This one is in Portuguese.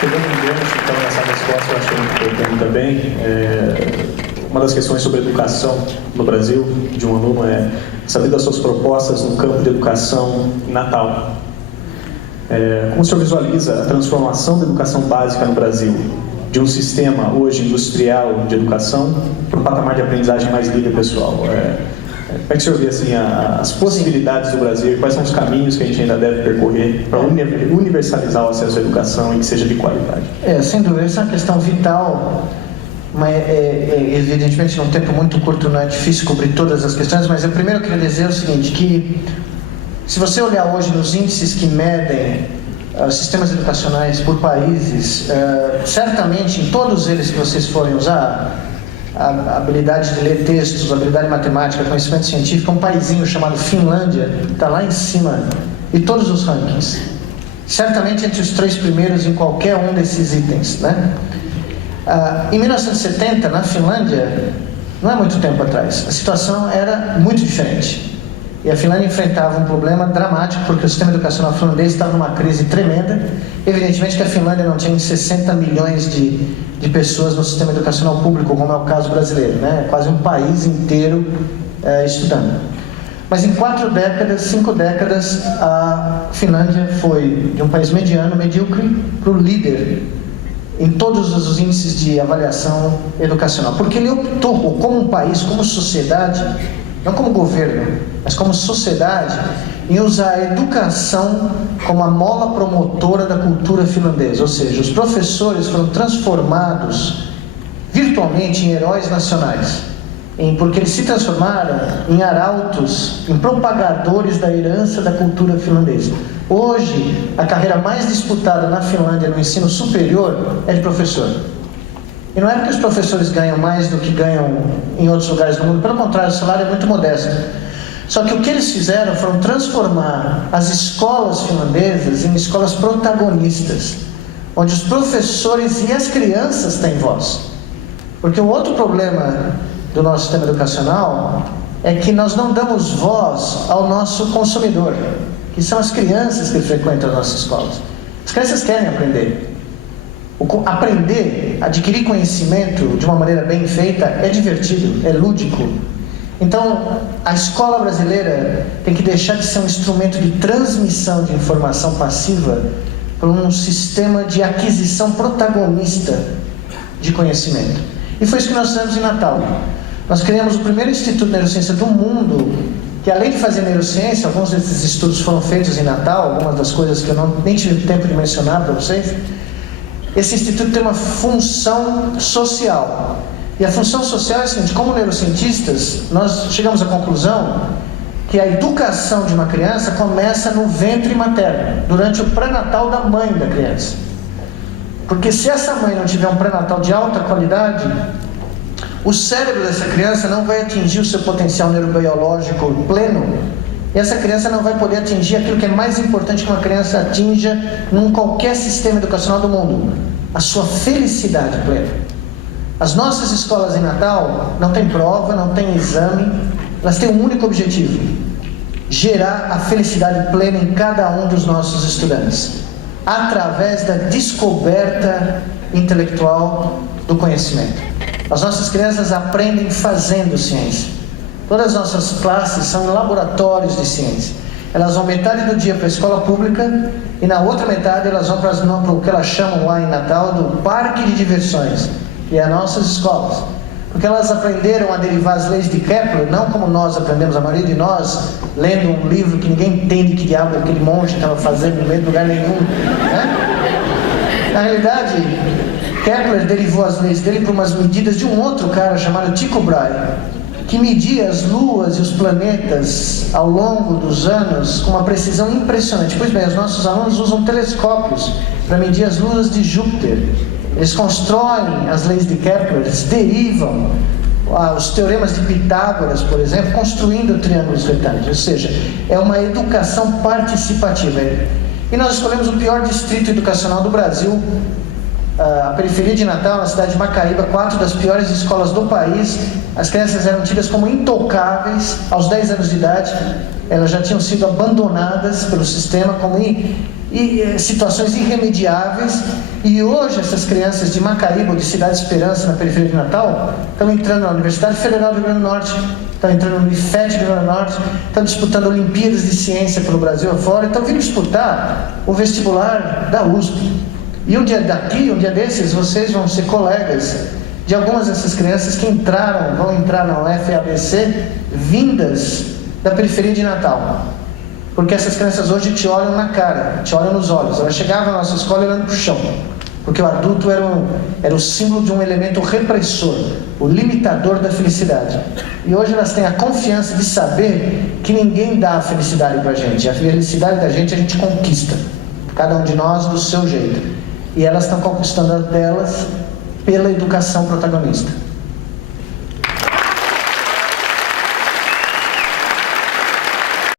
Pegando um gancho, então, nessa resposta, eu acho que é importante também. Uma das questões sobre educação no Brasil, de um aluno, é saber das suas propostas no campo de educação em Natal. Como o senhor visualiza a transformação da educação básica no Brasil, de um sistema hoje industrial de educação para um patamar de aprendizagem mais livre pessoal? Como é que o senhor vê assim, as possibilidades do Brasil e quais são os caminhos que a gente ainda deve percorrer para universalizar o acesso à educação e que seja de qualidade? Sem dúvida, essa é uma questão vital, mas evidentemente num tempo muito curto não é difícil cobrir todas as questões, mas eu primeiro queria dizer o seguinte, que se você olhar hoje nos índices que medem sistemas educacionais por países, certamente em todos eles que vocês forem usar, a habilidade de ler textos, a habilidade matemática, conhecimento científico, um paizinho chamado Finlândia está lá em cima de todos os rankings, certamente entre os 3 primeiros em qualquer um desses itens, né? Em 1970, na Finlândia, não é muito tempo atrás, a situação era muito diferente. E a Finlândia enfrentava um problema dramático, porque o sistema educacional finlandês estava numa crise tremenda. Evidentemente que a Finlândia não tinha 60 milhões de pessoas no sistema educacional público, como é o caso brasileiro, né? Quase um país inteiro estudando. Mas em 4 décadas, 5 décadas, a Finlândia foi de um país mediano, medíocre, para o líder em todos os índices de avaliação educacional. Porque ele optou, como um país, como sociedade, não como governo, mas como sociedade, em usar a educação como a mola promotora da cultura finlandesa. Ou seja, os professores foram transformados virtualmente em heróis nacionais, porque eles se transformaram em arautos, em propagadores da herança da cultura finlandesa. Hoje, a carreira mais disputada na Finlândia no ensino superior é de professor. E não é porque os professores ganham mais do que ganham em outros lugares do mundo, pelo contrário, o salário é muito modesto. Só que o que eles fizeram foram transformar as escolas finlandesas em escolas protagonistas, onde os professores e as crianças têm voz. Porque o outro problema do nosso sistema educacional é que nós não damos voz ao nosso consumidor, que são as crianças que frequentam as nossas escolas. As crianças querem aprender. Aprender, adquirir conhecimento de uma maneira bem feita é divertido, é lúdico. Então, a escola brasileira tem que deixar de ser um instrumento de transmissão de informação passiva para um sistema de aquisição protagonista de conhecimento. E foi isso que nós fizemos em Natal. Nós criamos o primeiro Instituto de Neurociência do mundo, que além de fazer neurociência, alguns desses estudos foram feitos em Natal, algumas das coisas que eu nem tive tempo de mencionar para vocês. Esse instituto tem uma função social. E a função social é a seguinte: como neurocientistas, nós chegamos à conclusão que a educação de uma criança começa no ventre materno, durante o pré-natal da mãe da criança. Porque se essa mãe não tiver um pré-natal de alta qualidade, o cérebro dessa criança não vai atingir o seu potencial neurobiológico pleno, e essa criança não vai poder atingir aquilo que é mais importante que uma criança atinja em qualquer sistema educacional do mundo: a sua felicidade plena. As nossas escolas em Natal não têm prova, não têm exame, elas têm um único objetivo: gerar a felicidade plena em cada um dos nossos estudantes, através da descoberta intelectual do conhecimento. As nossas crianças aprendem fazendo ciência. Todas as nossas classes são em laboratórios de ciência. Elas vão metade do dia para a escola pública e na outra metade elas vão para o que elas chamam lá em Natal do parque de diversões, que é as nossas escolas. Porque elas aprenderam a derivar as leis de Kepler, não como nós aprendemos, a maioria de nós, lendo um livro que ninguém entende que diabo aquele monge estava fazendo no meio de lugar nenhum, né? Na realidade, Kepler derivou as leis dele por umas medidas de um outro cara chamado Tycho Brahe, que media as luas e os planetas ao longo dos anos com uma precisão impressionante. Pois bem, os nossos alunos usam telescópios para medir as luas de Júpiter. Eles constroem as leis de Kepler, eles derivam os teoremas de Pitágoras, por exemplo, construindo triângulos retângulos. Ou seja, é uma educação participativa. E nós escolhemos o pior distrito educacional do Brasil, a periferia de Natal, na cidade de Macaíba, 4 das piores escolas do país. As crianças eram tidas como intocáveis aos 10 anos de idade. Elas já tinham sido abandonadas pelo sistema como situações irremediáveis. E hoje essas crianças de Macaíba, de Cidade Esperança, na periferia de Natal, estão entrando na Universidade Federal do Rio Grande do Norte, estão entrando no IFET do Rio Grande do Norte, estão disputando Olimpíadas de Ciência pelo Brasil afora, estão vindo disputar o vestibular da USP. E um dia desses, vocês vão ser colegas de algumas dessas crianças que vão entrar na UFABC, vindas da periferia de Natal. Porque essas crianças hoje te olham na cara, te olham nos olhos. Elas chegavam na nossa escola olhando para o chão, porque o adulto era o símbolo de um elemento repressor, o limitador da felicidade. E hoje elas têm a confiança de saber que ninguém dá a felicidade para a gente. A felicidade da gente a gente conquista, cada um de nós do seu jeito. E elas estão conquistando a delas pela educação protagonista.